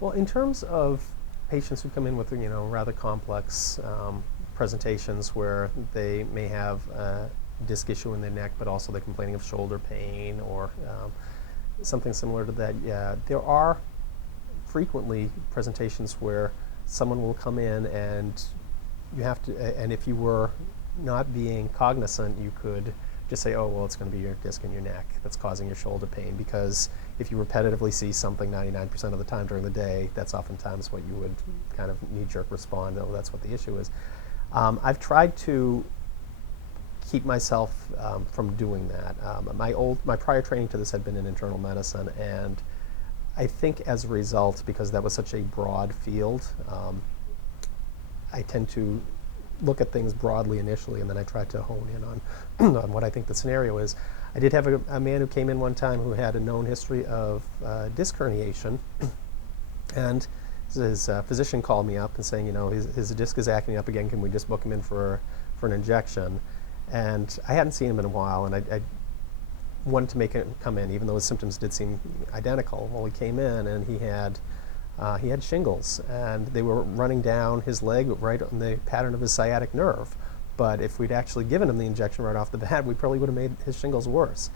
Well, in terms of patients who come in with rather complex presentations where they may have a disc issue in their neck, but also they're complaining of shoulder pain or something similar to that, yeah, there are frequently presentations where someone will come in and you have to, and if you were not being cognizant, you could just say, oh, well, it's going to be your disc in your neck that's causing your shoulder pain, because if you repetitively see something 99% of the time during the day, that's oftentimes what you would kind of knee-jerk respond, oh, that's what the issue is. I've tried to keep myself from doing that. My prior training to this had been in internal medicine, and I think as a result, because that was such a broad field, I tend to look at things broadly initially, and then I try to hone in on what I think the scenario is. I did have a man who came in one time who had a known history of disc herniation, and his physician called me up and saying, his disc is acting up again, can we just book him in for an injection? And I hadn't seen him in a while, and I wanted to make him come in, even though his symptoms did seem identical. Well, he came in, and he had shingles, and they were running down his leg right on the pattern of his sciatic nerve. But if we'd actually given him the injection right off the bat, we probably would have made his shingles worse.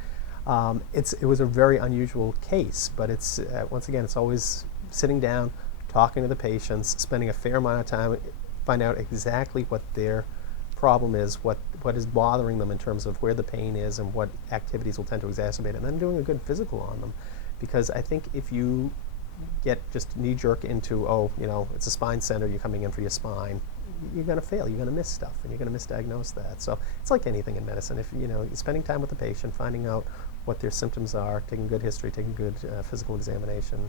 It was a very unusual case, but it's once again, it's always sitting down, talking to the patients, spending a fair amount of time, find out exactly what their problem is, what is bothering them in terms of where the pain is and what activities will tend to exacerbate it, and then doing a good physical on them. Because I think if you get just knee-jerk into, oh, it's a spine center, you're coming in for your spine, you're going to fail, you're going to miss stuff, and you're going to misdiagnose that. So it's like anything in medicine. If you're spending time with the patient, finding out what their symptoms are, taking good history, taking good physical examination,